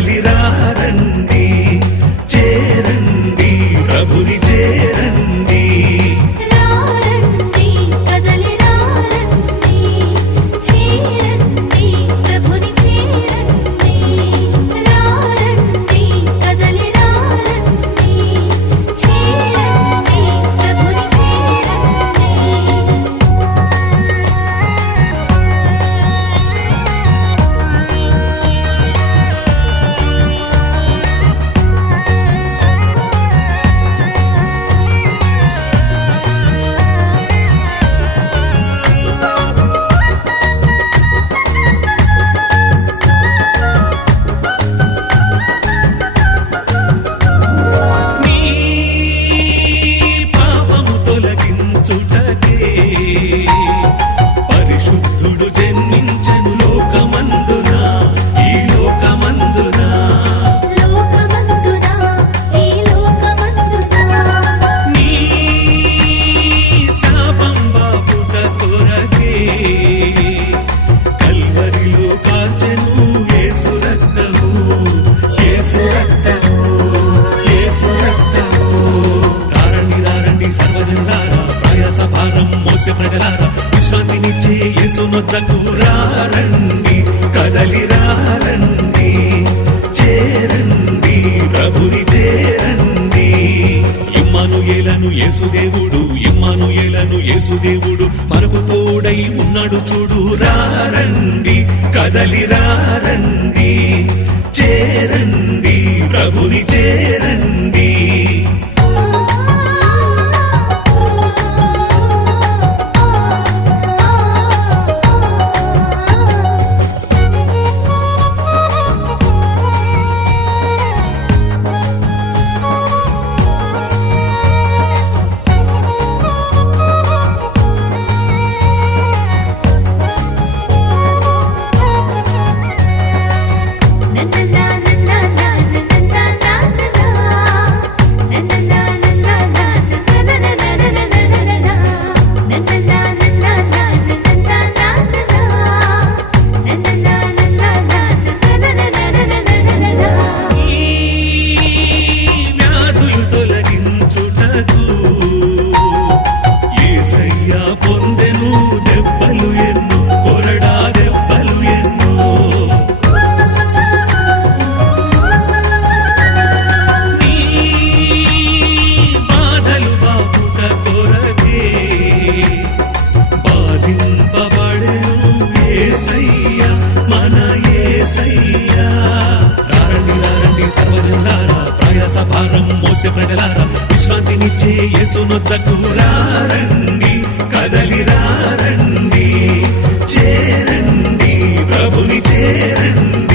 కదలిరారండి చేరండి ప్రభుని చేరండి పరిశుద్ధుడు జన్మించెను లోకమందున ఈ లోకమందున నీ శాపం బాపుట కొరకే కల్వరిలో కార్చెను యేసు రక్తము యేసు రక్తము యేసు రక్తము రారండి సర్వజనులారా ప్రయాస భారం మోసే ప్రజలారా విశ్రాంతినిచ్చే యేసునొద్దకు రారండి కదలిరారండి చేరండి ప్రభుని చేరండి ఇమ్మానుయేలను యేసుదేవుడు ఇమ్మానుయేలను యేసుదేవుడు మనకు తోడై ఉన్నాడు చూడు రారండి కదలిరారండి చేరండి ప్రభుని చేరండి పొందెను దెబ్బలు ఎన్నో కొరడా దెబ్బలు ఎన్నో నీ బాధలు బాపుట కొరకే బాధింపబడెను యేసయ్య మన యేసయ్య రారండి సర్వజనులారా ప్రయాస భారం మోసే ప్రజలారా విశ్రాంతినిచ్చే యేసునొద్దకు రారండి కదలిరారండి చేరండి ప్రభుని చేరండి